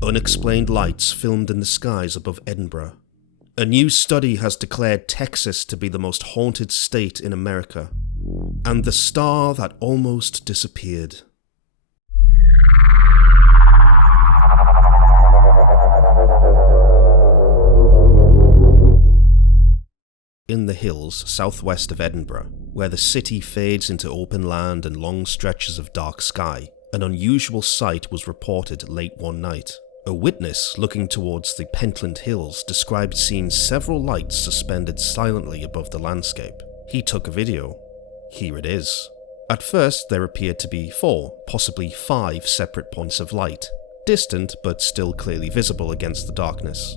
Unexplained lights filmed in the skies above Edinburgh. A new study has declared Texas to be the most haunted state in America. And the star that almost disappeared. In the hills southwest of Edinburgh, where the city fades into open land and long stretches of dark sky, an unusual sight was reported late one night. A witness looking towards the Pentland Hills described seeing several lights suspended silently above the landscape. He took a video. Here it is. At first, there appeared to be 4, possibly 5 separate points of light, distant but still clearly visible against the darkness.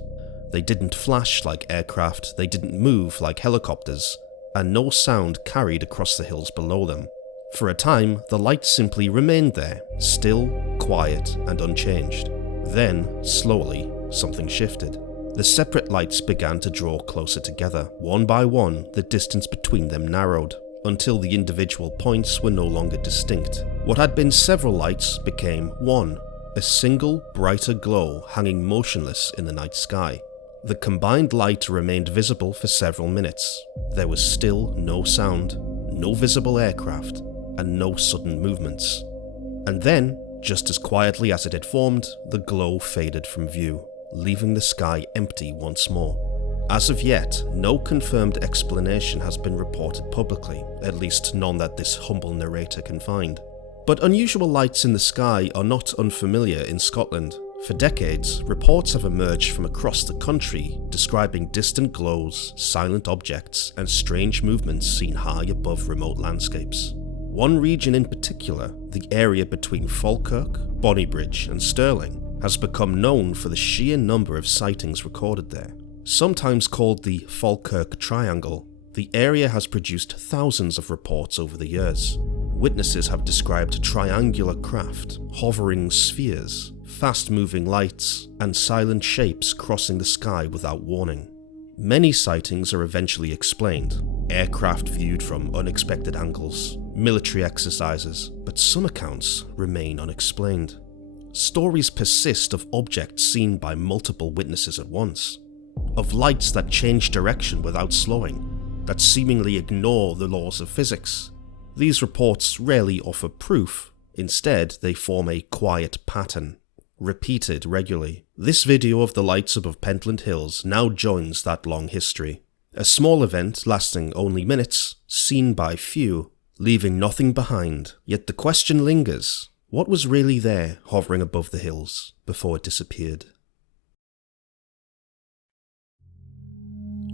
They didn't flash like aircraft, they didn't move like helicopters, and no sound carried across the hills below them. For a time, the lights simply remained there, still, quiet, and unchanged. Then, slowly, something shifted. The separate lights began to draw closer together. One by one, the distance between them narrowed, until the individual points were no longer distinct. What had been several lights became one, a single, brighter glow hanging motionless in the night sky. The combined light remained visible for several minutes. There was still no sound, no visible aircraft, and no sudden movements. And then, just as quietly as it had formed, the glow faded from view, leaving the sky empty once more. As of yet, no confirmed explanation has been reported publicly, at least none that this humble narrator can find. But unusual lights in the sky are not unfamiliar in Scotland. For decades, reports have emerged from across the country describing distant glows, silent objects, and strange movements seen high above remote landscapes. One region in particular, the area between Falkirk, Bonnybridge, and Stirling, has become known for the sheer number of sightings recorded there. Sometimes called the Falkirk Triangle, the area has produced thousands of reports over the years. Witnesses have described triangular craft, hovering spheres, fast-moving lights, and silent shapes crossing the sky without warning. Many sightings are eventually explained, aircraft viewed from unexpected angles, military exercises, but some accounts remain unexplained. Stories persist of objects seen by multiple witnesses at once, of lights that change direction without slowing, that seemingly ignore the laws of physics. These reports rarely offer proof, instead they form a quiet pattern, repeated regularly. This video of the lights above Pentland Hills now joins that long history. A small event lasting only minutes, seen by few, leaving nothing behind. Yet the question lingers, what was really there hovering above the hills before it disappeared?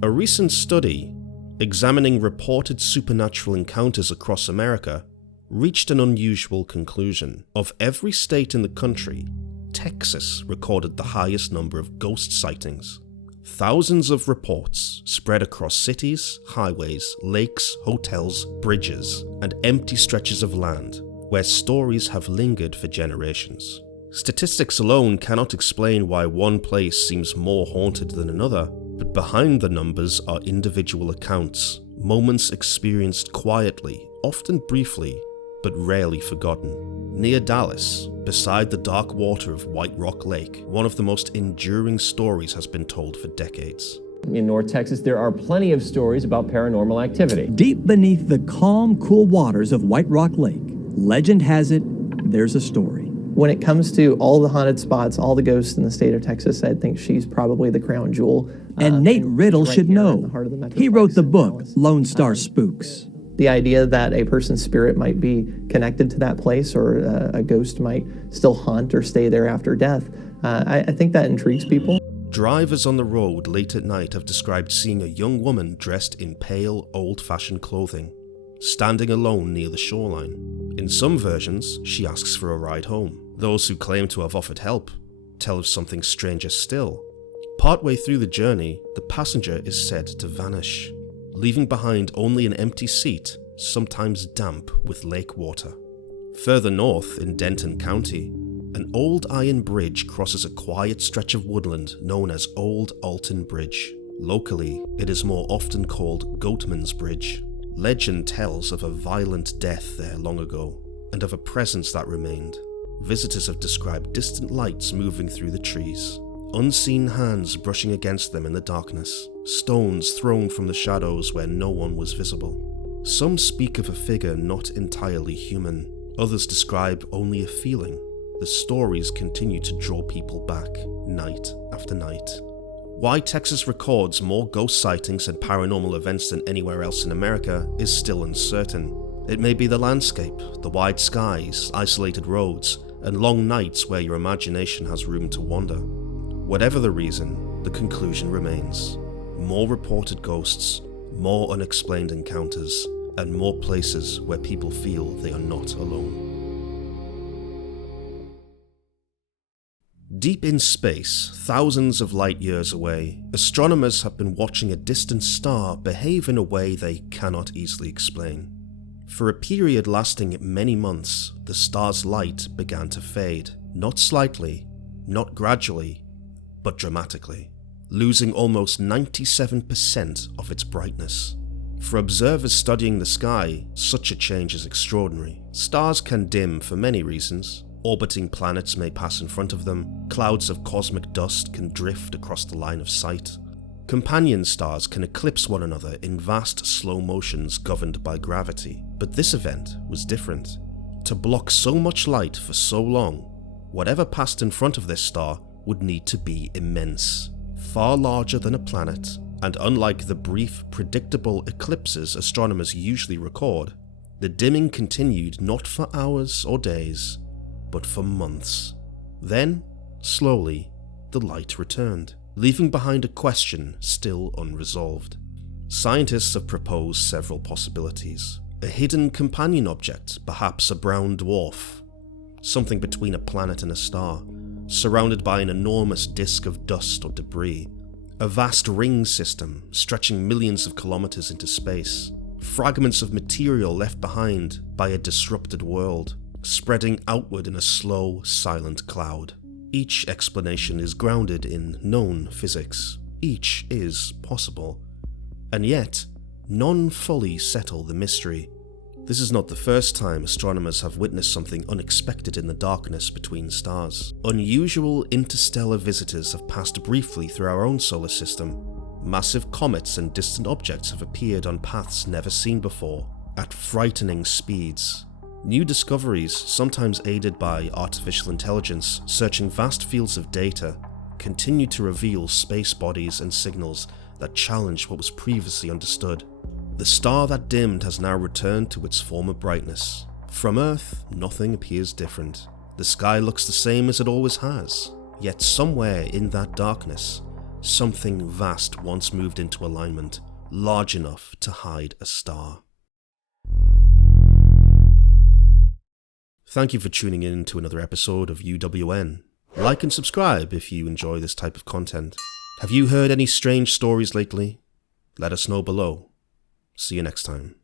A recent study examining reported supernatural encounters across America reached an unusual conclusion. Of every state in the country, Texas recorded the highest number of ghost sightings. Thousands of reports spread across cities, highways, lakes, hotels, bridges, and empty stretches of land where stories have lingered for generations. Statistics alone cannot explain why one place seems more haunted than another, but behind the numbers are individual accounts, moments experienced quietly, often briefly, but rarely forgotten. Near Dallas, beside the dark water of White Rock Lake, one of the most enduring stories has been told for decades. In North Texas, there are plenty of stories about paranormal activity. Deep beneath the calm, cool waters of White Rock Lake, legend has it, there's a story. When it comes to all the haunted spots, all the ghosts in the state of Texas, I think she's probably the crown jewel. And Nate Riddle should know. He wrote the book, Lone Star Spooks. The idea that a person's spirit might be connected to that place, or a ghost might still haunt or stay there after death, I think that intrigues people. Drivers on the road late at night have described seeing a young woman dressed in pale, old-fashioned clothing, standing alone near the shoreline. In some versions, she asks for a ride home. Those who claim to have offered help tell of something stranger still. Partway through the journey, the passenger is said to vanish, leaving behind only an empty seat, sometimes damp with lake water. Further north in Denton County, an old iron bridge crosses a quiet stretch of woodland known as Old Alton Bridge. Locally, it is more often called Goatman's Bridge. Legend tells of a violent death there long ago, and of a presence that remained. visitors have described distant lights moving through the trees, unseen hands brushing against them in the darkness, stones thrown from the shadows where no one was visible. Some speak of a figure not entirely human, others describe only a feeling. The stories continue to draw people back, night after night. Why Texas records more ghost sightings and paranormal events than anywhere else in America is still uncertain. It may be the landscape, the wide skies, isolated roads, and long nights where your imagination has room to wander. Whatever the reason, the conclusion remains. More reported ghosts, more unexplained encounters, and more places where people feel they are not alone. Deep in space, thousands of light years away, astronomers have been watching a distant star behave in a way they cannot easily explain. For a period lasting many months, the star's light began to fade, not slightly, not gradually, but dramatically, losing almost 97% of its brightness. For observers studying the sky, such a change is extraordinary. Stars can dim for many reasons. Orbiting planets may pass in front of them, clouds of cosmic dust can drift across the line of sight. Companion stars can eclipse one another in vast slow motions governed by gravity. But this event was different. To block so much light for so long, whatever passed in front of this star would need to be immense, far larger than a planet, and unlike the brief, predictable eclipses astronomers usually record, the dimming continued not for hours or days, but for months. Then, slowly, the light returned, leaving behind a question still unresolved. Scientists have proposed several possibilities. A hidden companion object, perhaps a brown dwarf, something between a planet and a star, surrounded by an enormous disk of dust or debris. A vast ring system stretching millions of kilometers into space. Fragments of material left behind by a disrupted world, spreading outward in a slow, silent cloud. Each explanation is grounded in known physics. Each is possible. And yet, none fully settle the mystery. This is not the first time astronomers have witnessed something unexpected in the darkness between stars. Unusual interstellar visitors have passed briefly through our own solar system. Massive comets and distant objects have appeared on paths never seen before, at frightening speeds. New discoveries, sometimes aided by artificial intelligence, searching vast fields of data, continue to reveal space bodies and signals that challenge what was previously understood. The star that dimmed has now returned to its former brightness. From Earth, nothing appears different. The sky looks the same as it always has. Yet somewhere in that darkness, something vast once moved into alignment, large enough to hide a star. Thank you for tuning in to another episode of UWN. Like and subscribe if you enjoy this type of content. Have you heard any strange stories lately? Let us know below. See you next time.